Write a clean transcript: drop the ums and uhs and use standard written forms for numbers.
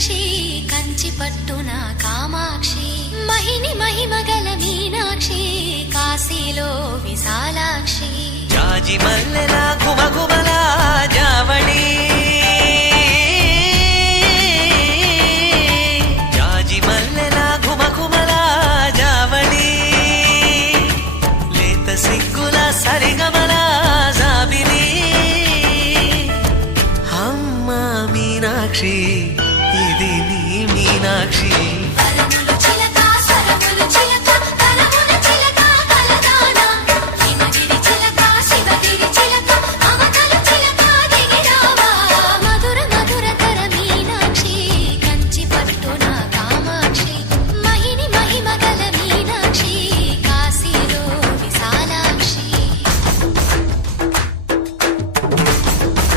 మీనాక్షి కంచి పట్టున కామాక్షి మహిని మహిమగల మీనాక్షి కాశీలో విశాలాక్షి జాజి మల్లెల గుమగుమల జావళి జాజి మల్లెల గుమగుమల జావళి లేత సిగ్గుల సరిగమల జాబిలి అమ్మ మీనాక్షి ఇది నీ మీనాక్షి